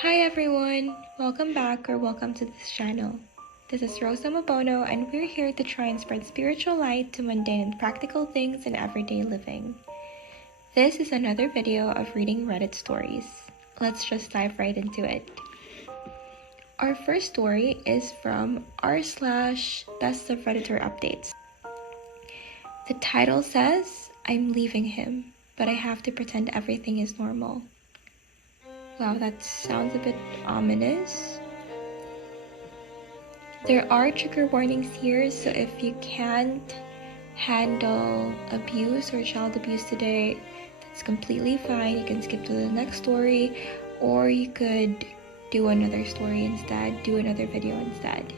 Hi everyone! Welcome back or welcome to this channel. This is Rosa Mabono and we're here to try and spread spiritual light to mundane and practical things in everyday living. This is another video of reading Reddit stories. Let's just dive right into it. Our first story is from r/best of Redditor updates. The title says, "I'm leaving him, but I have to pretend everything is normal." Wow, that sounds a bit ominous. There are trigger warnings here, so if you can't handle abuse or child abuse today, that's completely fine. You can skip to the next story, or you could do another story instead, do another video instead.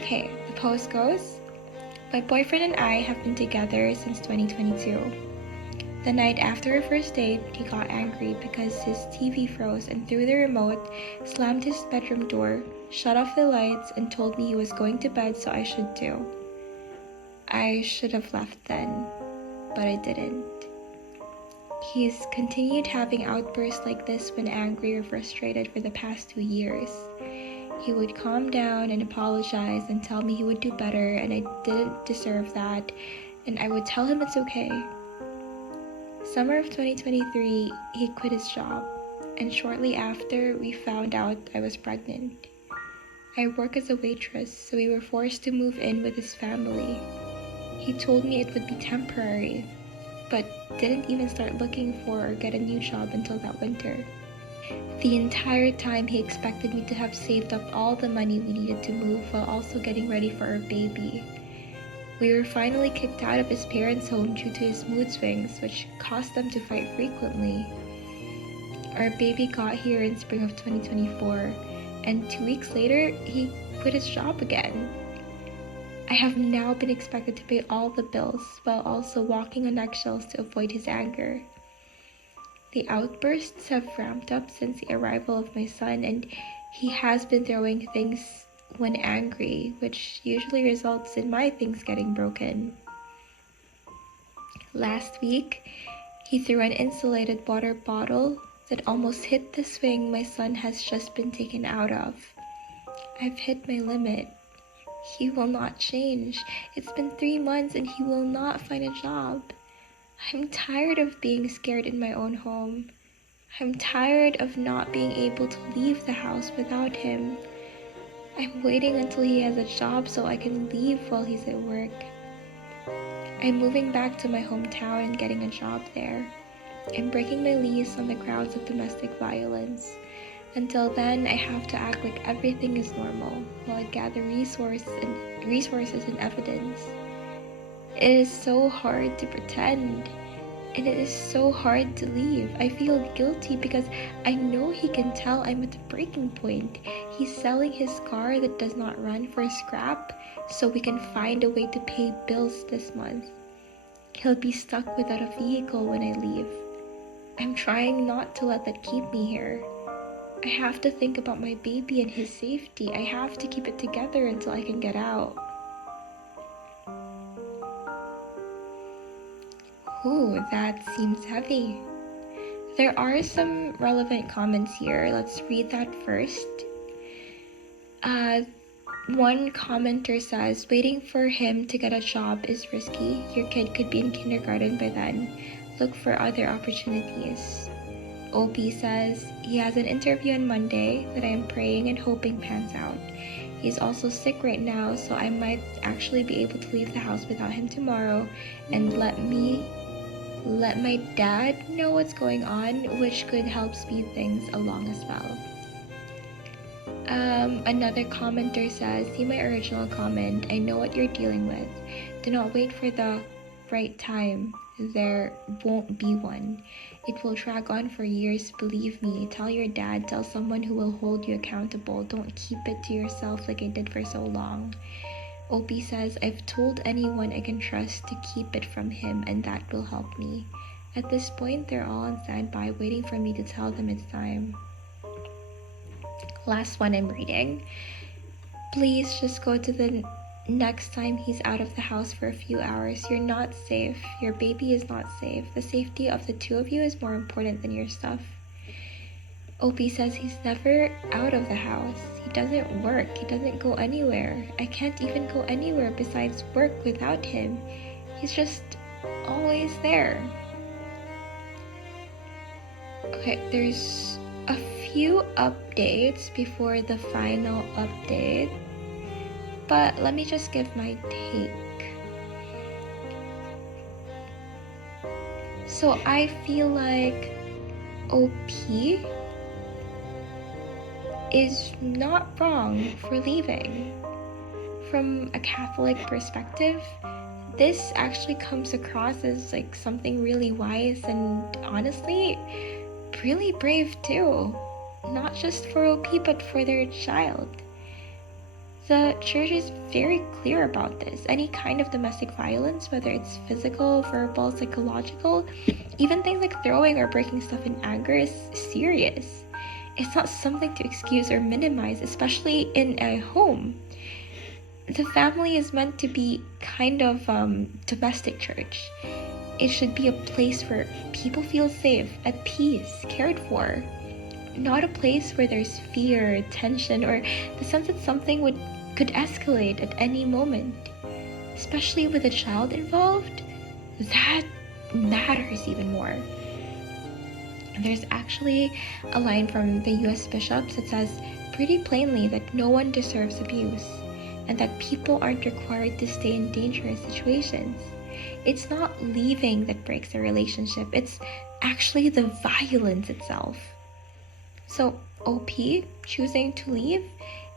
Okay, the post goes, "My boyfriend and I have been together since 2022. The night after our first date, he got angry because his TV froze and threw the remote, slammed his bedroom door, shut off the lights, and told me he was going to bed, so I should too. I should have left then, but I didn't. He's continued having outbursts like this when angry or frustrated for the past 2 years. He would calm down and apologize and tell me he would do better and I didn't deserve that, and I would tell him it's okay. Summer of 2023, he quit his job, and shortly after, we found out I was pregnant. I work as a waitress, so we were forced to move in with his family. He told me it would be temporary, but didn't even start looking for or get a new job until that winter. The entire time he expected me to have saved up all the money we needed to move while also getting ready for our baby. We were finally kicked out of his parents' home due to his mood swings, which caused them to fight frequently. Our baby got here in spring of 2024, and 2 weeks later, he quit his job again. I have now been expected to pay all the bills while also walking on eggshells to avoid his anger. The outbursts have ramped up since the arrival of my son, and he has been throwing things when angry, which usually results in my things getting broken. Last week, he threw an insulated water bottle that almost hit the swing my son has just been taken out of. I've hit my limit. He will not change. It's been 3 months and he will not find a job. I'm tired of being scared in my own home. I'm tired of not being able to leave the house without him. I'm waiting until he has a job so I can leave while he's at work. I'm moving back to my hometown and getting a job there. I'm breaking my lease on the grounds of domestic violence. Until then, I have to act like everything is normal while I gather resources and evidence. It is so hard to pretend. And it is so hard to leave. I feel guilty because I know he can tell I'm at the breaking point. He's selling his car that does not run for scrap so we can find a way to pay bills this month. He'll be stuck without a vehicle when I leave. I'm trying not to let that keep me here. I have to think about my baby and his safety. I have to keep it together until I can get out." Ooh, that seems heavy. There are some relevant comments here. Let's read that first. One commenter says, "Waiting for him to get a job is risky. Your kid could be in kindergarten by then. Look for other opportunities." OP says, "He has an interview on Monday that I am praying and hoping pans out. He's also sick right now, so I might actually be able to leave the house without him tomorrow and let my dad know what's going on, which could help speed things along as well." Another commenter says, "See my original comment. I know what you're dealing with. Do not wait for the right time. There won't be one. It will drag on for years, believe me. Tell your dad, tell someone who will hold you accountable. Don't keep it to yourself like I did for so long." OP says, "I've told anyone I can trust to keep it from him, and that will help me. At this point, they're all on standby, waiting for me to tell them it's time." Last one I'm reading. "Please just go to the next time he's out of the house for a few hours. You're not safe. Your baby is not safe. The safety of the two of you is more important than your stuff. Opie says he's never out of the house. He doesn't work. He doesn't go anywhere. I can't even go anywhere besides work without him. He's just always there. Okay, there's a few updates before the final update, but let me just give my take. So I feel like OP is not wrong for leaving. From a Catholic perspective, this actually comes across as like something really wise and honestly really brave too. Not just for OP but for their child. The church is very clear about this. Any kind of domestic violence, whether it's physical, verbal, psychological, even things like throwing or breaking stuff in anger, is serious. It's not something to excuse or minimize, especially in a home. The family is meant to be kind of domestic church. It should be a place where people feel safe, at peace, cared for. Not a place where there's fear, tension, or the sense that something could escalate at any moment. Especially with a child involved, that matters even more. There's actually a line from the US bishops that says pretty plainly that no one deserves abuse and that people aren't required to stay in dangerous situations. It's not leaving that breaks a relationship, it's actually the violence itself. So OP choosing to leave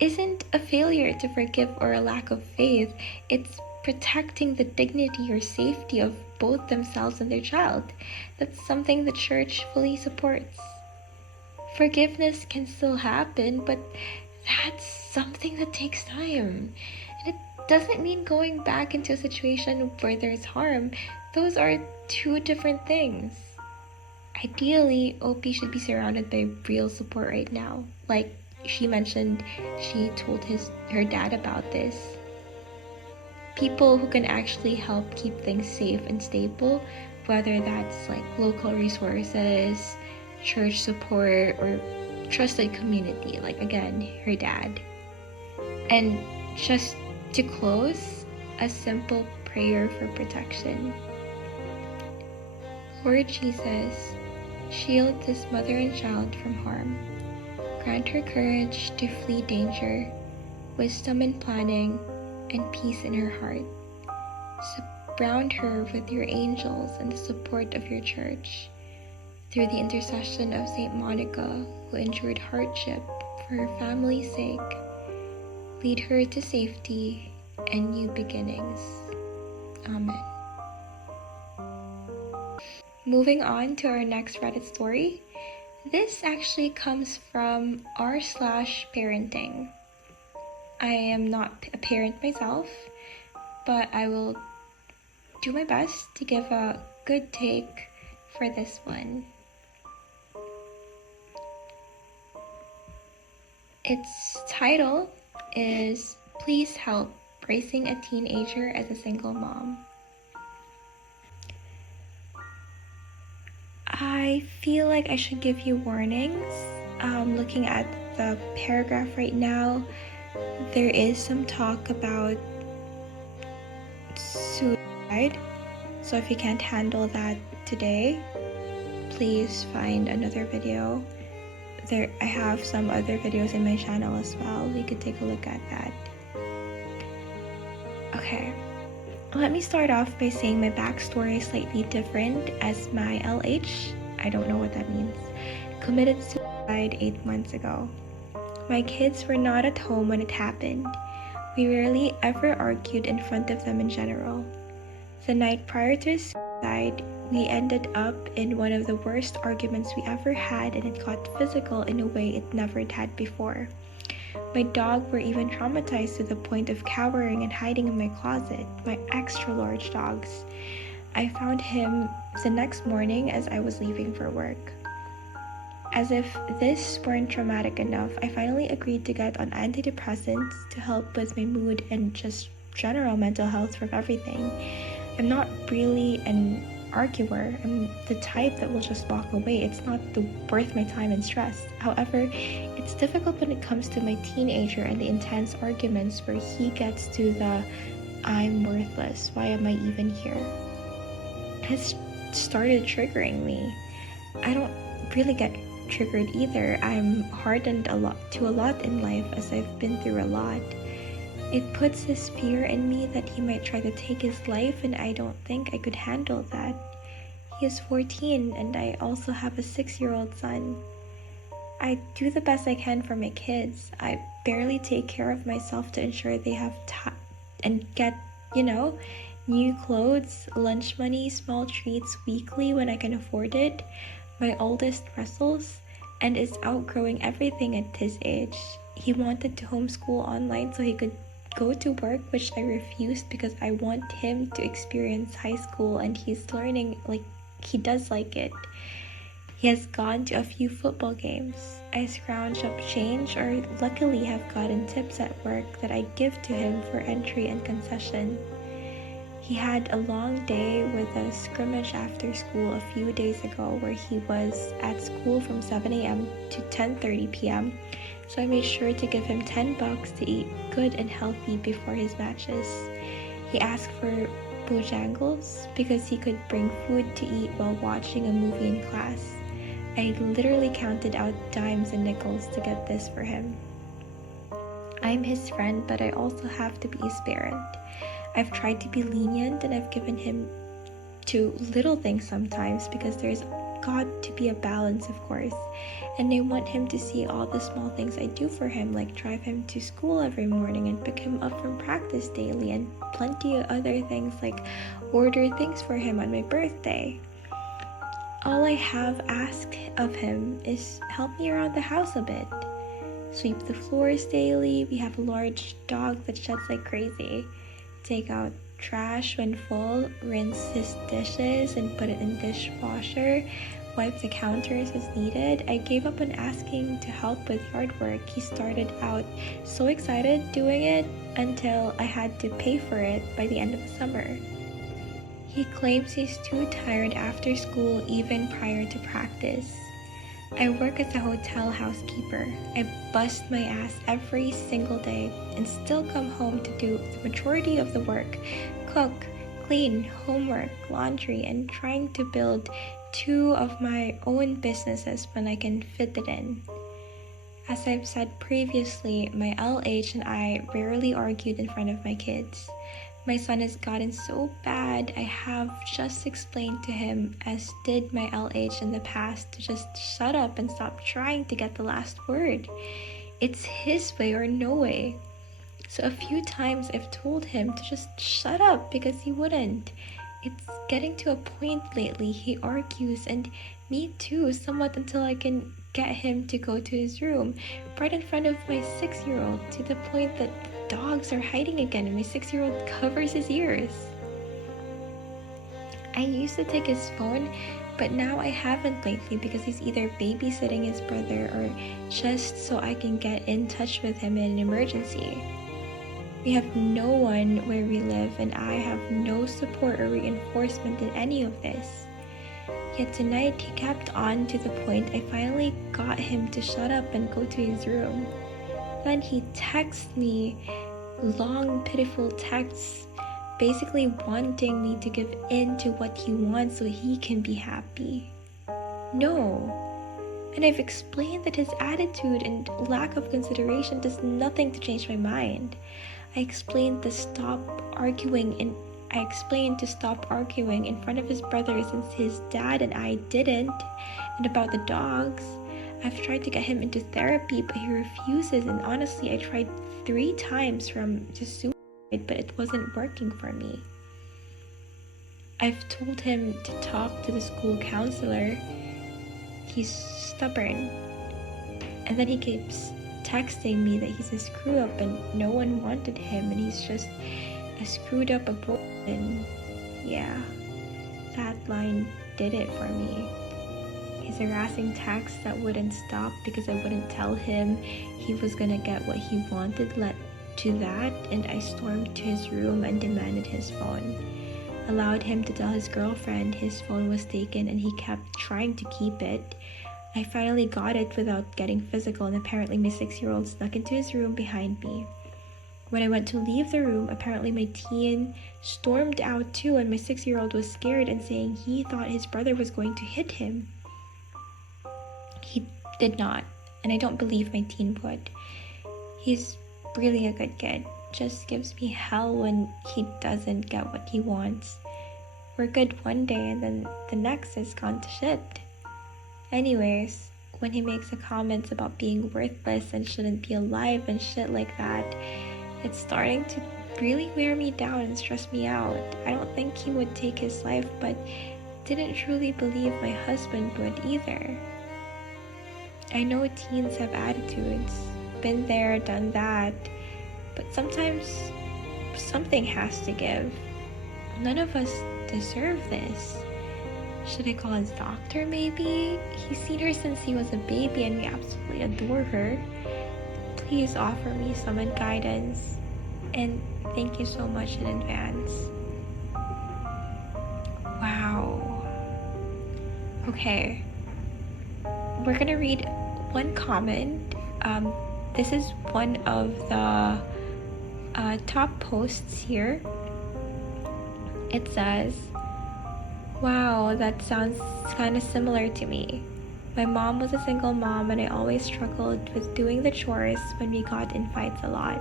isn't a failure to forgive or a lack of faith. It's protecting the dignity or safety of both themselves and their child. That's something the church fully supports. Forgiveness can still happen, but that's something that takes time. And it doesn't mean going back into a situation where there's harm. Those are two different things. Ideally, OP should be surrounded by real support right now. Like she mentioned, she told her dad about this. People who can actually help keep things safe and stable, whether that's like local resources, church support, or trusted community, like again, her dad. And just to close, a simple prayer for protection. Lord Jesus, shield this mother and child from harm. Grant her courage to flee danger, wisdom in planning, and peace in her heart. Surround her with your angels and the support of your church. Through the intercession of Saint Monica, who endured hardship for her family's sake, lead her to safety and new beginnings. Amen. Moving on to our next Reddit story. This actually comes from r/parenting. I am not a parent myself, but I will do my best to give a good take for this one. Its title is Please Help Raising a Teenager as a Single Mom. I feel like I should give you warnings. Looking at the paragraph right now, there is some talk about suicide. So if you can't handle that today, please find another video. I have some other videos in my channel as well. You could take a look at that. Okay. Let me start off by saying my backstory is slightly different, as my LH, I don't know what that means, committed suicide 8 months ago. My kids were not at home when it happened. We rarely ever argued in front of them in general. The night prior to his suicide, we ended up in one of the worst arguments we ever had, and it got physical in a way it never had before. My dog were even traumatized to the point of cowering and hiding in my closet, my extra large dogs. I found him the next morning as I was leaving for work. As if this weren't traumatic enough, I finally agreed to get on antidepressants to help with my mood and just general mental health from everything. I'm not really an arguer. I'm the type that will just walk away. It's not worth my time and stress. However, it's difficult when it comes to my teenager and the intense arguments where he gets to the "I'm worthless, why am I even here?" has started triggering me. I don't really get triggered either. I'm hardened a lot in life as I've been through a lot. It puts this fear in me that he might try to take his life, and I don't think I could handle that. He is 14 and I also have a 6-year-old son. I do the best I can for my kids. I barely take care of myself to ensure they have and get, new clothes, lunch money, small treats weekly when I can afford it. My oldest wrestles and is outgrowing everything at his age. He wanted to homeschool online so he could go to work, which I refused because I want him to experience high school, and he's learning, he does like it. He has gone to a few football games. I scrounge up change, or luckily have gotten tips at work that I give to him for entry and concession. He had a long day with a scrimmage after school a few days ago where he was at school from 7 a.m. to 10:30 p.m. So I made sure to give him $10 to eat good and healthy before his matches. He asked for Bojangles because he could bring food to eat while watching a movie in class. I literally counted out dimes and nickels to get this for him. I'm his friend, but I also have to be his parent. I've tried to be lenient, and I've given him to little things sometimes because there's got to be a balance, of course. And I want him to see all the small things I do for him, like drive him to school every morning and pick him up from practice daily, and plenty of other things like order things for him on my birthday. All I have asked of him is help me around the house a bit. Sweep the floors daily. We have a large dog that sheds like crazy. Take out trash when full, rinse his dishes and put it in dishwasher, wipe the counters as needed. I gave up on asking to help with yard work. He started out so excited doing it until I had to pay for it by the end of the summer. He claims he's too tired after school even prior to practice. I work as a hotel housekeeper. I bust my ass every single day and still come home to do the majority of the work: cook, clean, homework, laundry, and trying to build 2 of my own businesses when I can fit it in. As I've said previously, my LH and I rarely argued in front of my kids. My son has gotten so bad, I have just explained to him, as did my LH in the past, to just shut up and stop trying to get the last word. It's his way or no way. So a few times I've told him to just shut up because he wouldn't. It's getting to a point lately he argues, and me too, somewhat, until I can get him to go to his room right in front of my 6-year-old, to the point that dogs are hiding again and my 6-year-old covers his ears. I used to take his phone, but now I haven't lately because he's either babysitting his brother or just so I can get in touch with him in an emergency. We have no one where we live, and I have no support or reinforcement in any of this. Yet tonight he kept on to the point I finally got him to shut up and go to his room. Then he texts me long, pitiful texts, basically wanting me to give in to what he wants so he can be happy. No. And I've explained that his attitude and lack of consideration does nothing to change my mind. I explained to stop arguing in front of his brother since his dad and I didn't, and about the dogs. I've tried to get him into therapy, but he refuses, and honestly, I tried 3 times from just suicide, but it wasn't working for me. I've told him to talk to the school counselor. He's stubborn. And then he keeps texting me that he's a screw up and no one wanted him and he's just a screwed up abortion. Yeah, that line did it for me. His harassing texts that wouldn't stop because I wouldn't tell him he was gonna get what he wanted led to that, and I stormed to his room and demanded his phone. allowed him to tell his girlfriend his phone was taken and he kept trying to keep it. I finally got it without getting physical, and apparently my 6-year-old snuck into his room behind me. When I went to leave the room, apparently my teen stormed out too, and my 6-year-old was scared and saying he thought his brother was going to hit him. He did not, and I don't believe my teen would. He's really a good kid. Just gives me hell when he doesn't get what he wants. We're good one day and then the next is gone to shit. Anyways, when he makes a comments about being worthless and shouldn't be alive and shit like that, it's starting to really wear me down and stress me out. I don't think he would take his life, but didn't truly believe my husband would either. I know teens have attitudes, been there, done that, but sometimes something has to give. None of us deserve this. Should I call his doctor maybe? He's seen her since he was a baby and we absolutely adore her. Please offer me some guidance, and thank you so much in advance. Wow. Okay. We're gonna read one comment. This is one of the top posts here. It says, "Wow, that sounds kind of similar to me. My mom was a single mom and I always struggled with doing the chores when we got in fights a lot.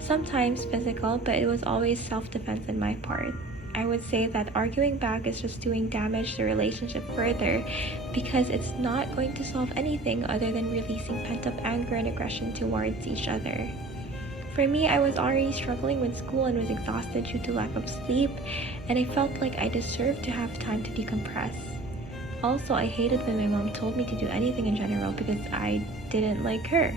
Sometimes physical, but it was always self-defense on my part. I would say that arguing back is just doing damage to the relationship further because it's not going to solve anything other than releasing pent-up anger and aggression towards each other. For me, I was already struggling with school and was exhausted due to lack of sleep, and I felt like I deserved to have time to decompress. Also, I hated when my mom told me to do anything in general because I didn't like her.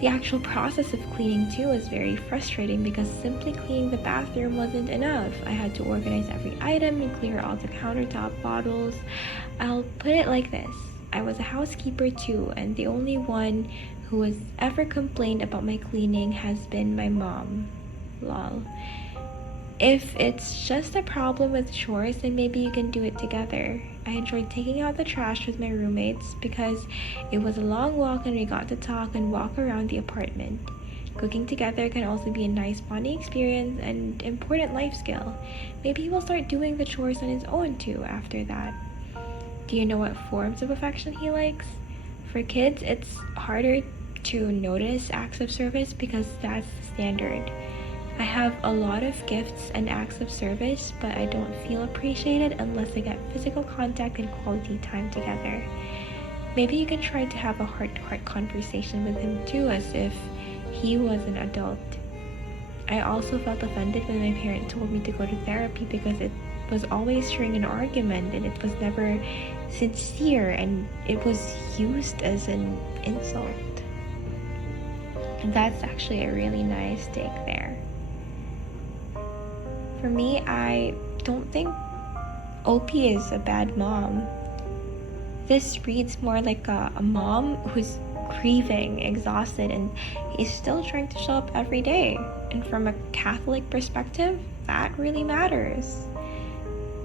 The actual process of cleaning too was very frustrating because simply cleaning the bathroom wasn't enough. I had to organize every item and clear all the countertop bottles. I'll put it like this. I was a housekeeper too, and the only one who has ever complained about my cleaning has been my mom. Lol. If it's just a problem with chores, then maybe you can do it together. I enjoyed taking out the trash with my roommates because it was a long walk and we got to talk and walk around the apartment. Cooking together can also be a nice bonding experience and important life skill. Maybe he will start doing the chores on his own too after that. Do you know what forms of affection he likes? For kids, it's harder to notice acts of service because that's the standard. I have a lot of gifts and acts of service, but I don't feel appreciated unless I get physical contact and quality time together. Maybe you can try to have a heart-to-heart conversation with him too, as if he was an adult. I also felt offended when my parent told me to go to therapy because it was always during an argument and it was never sincere and it was used as an insult. And that's actually a really nice take there. For me, I don't think OP is a bad mom. This reads more like a mom who's grieving, exhausted, and is still trying to show up every day. And from a Catholic perspective, that really matters.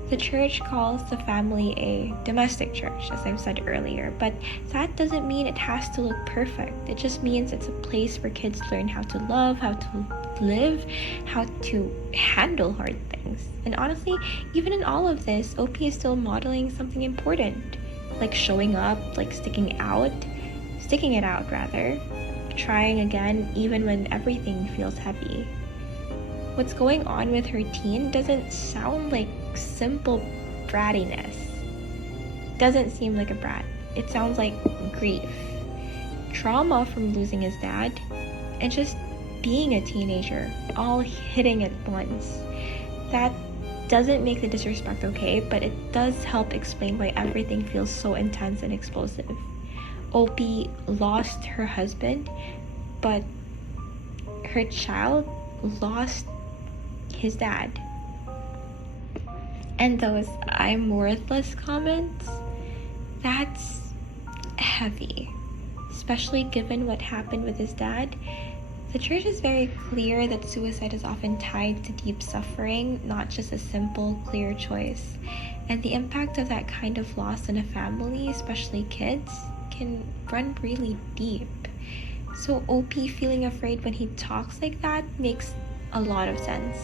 The church calls the family a domestic church, as I've said earlier, but that doesn't mean it has to look perfect. It just means it's a place where kids learn how to love, how to live, how to handle hard things. And honestly, even in all of this, OP is still modeling something important, like showing up, like sticking it out, trying again even when everything feels heavy. What's going on with her teen doesn't sound like simple brattiness. Doesn't seem like a brat. It sounds like grief, trauma from losing his dad, and just being a teenager, all hitting at once. That doesn't make the disrespect okay, but it does help explain why everything feels so intense and explosive. OP lost her husband, but her child lost his dad. And those "I'm worthless" comments, that's heavy, especially given what happened with his dad. The church is very clear that suicide is often tied to deep suffering, not just a simple, clear choice. And the impact of that kind of loss in a family, especially kids, can run really deep. So OP feeling afraid when he talks like that makes a lot of sense.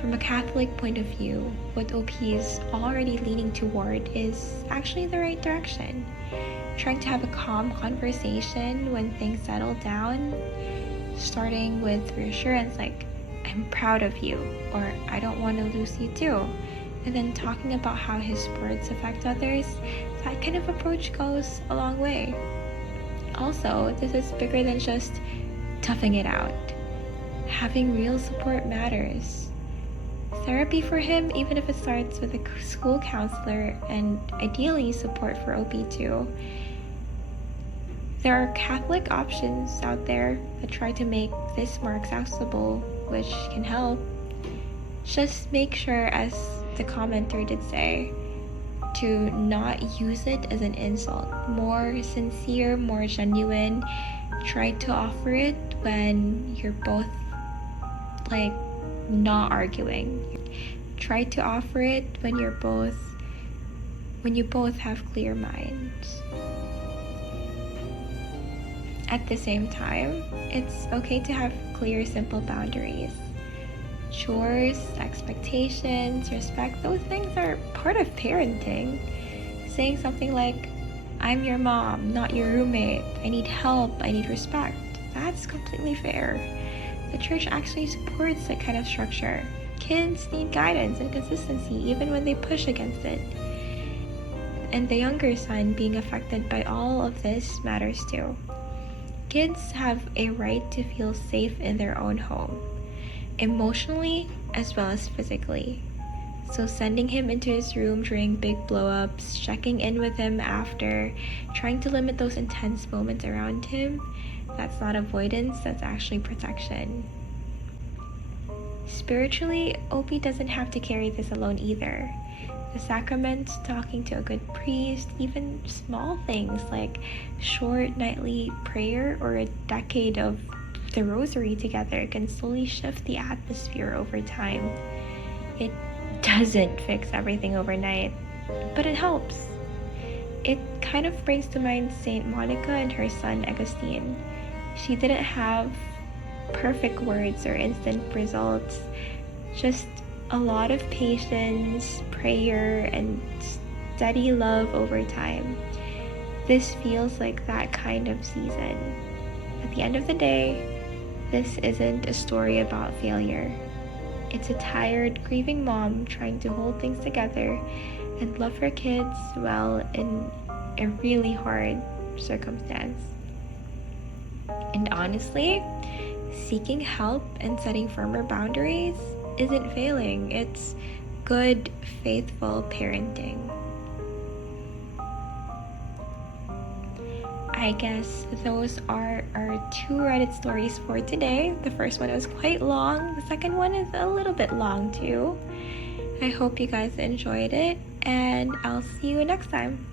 From a Catholic point of view, what OP is already leaning toward is actually the right direction. Trying to have a calm conversation when things settle down, starting with reassurance like, I'm proud of you, or I don't want to lose you too. And then talking about how his words affect others, that kind of approach goes a long way. Also, this is bigger than just toughing it out. Having real support matters. Therapy for him, even if it starts with a school counselor, and ideally support for OP too. There are Catholic options out there that try to make this more accessible, which can help. Just make sure, as the commenter did say, to not use it as an insult. More sincere, more genuine. Try to offer it when you're both not arguing. Try to offer it when you both have clear minds. At the same time, it's okay to have clear, simple boundaries. Chores, expectations, respect, those things are part of parenting. Saying something like, I'm your mom, not your roommate. I need help, I need respect. That's completely fair. The church actually supports that kind of structure. Kids need guidance and consistency even when they push against it. And the younger son being affected by all of this matters too. Kids have a right to feel safe in their own home, emotionally as well as physically. So sending him into his room during big blow-ups, checking in with him after, trying to limit those intense moments around him, that's not avoidance, that's actually protection. Spiritually, OP doesn't have to carry this alone either. The sacraments, talking to a good priest, even small things like short nightly prayer or a decade of the rosary together can slowly shift the atmosphere over time. It doesn't fix everything overnight, but it helps. It kind of brings to mind Saint Monica and her son Augustine. She didn't have perfect words or instant results, just a lot of patience, prayer, and steady love over time. This feels like that kind of season. At the end of the day, this isn't a story about failure. It's a tired, grieving mom trying to hold things together and love her kids well in a really hard circumstance. And honestly, seeking help and setting firmer boundaries isn't failing. It's good, faithful parenting. I guess those are our 2 Reddit stories for today. The first one was quite long. The second one is a little bit long too. I hope you guys enjoyed it, and I'll see you next time.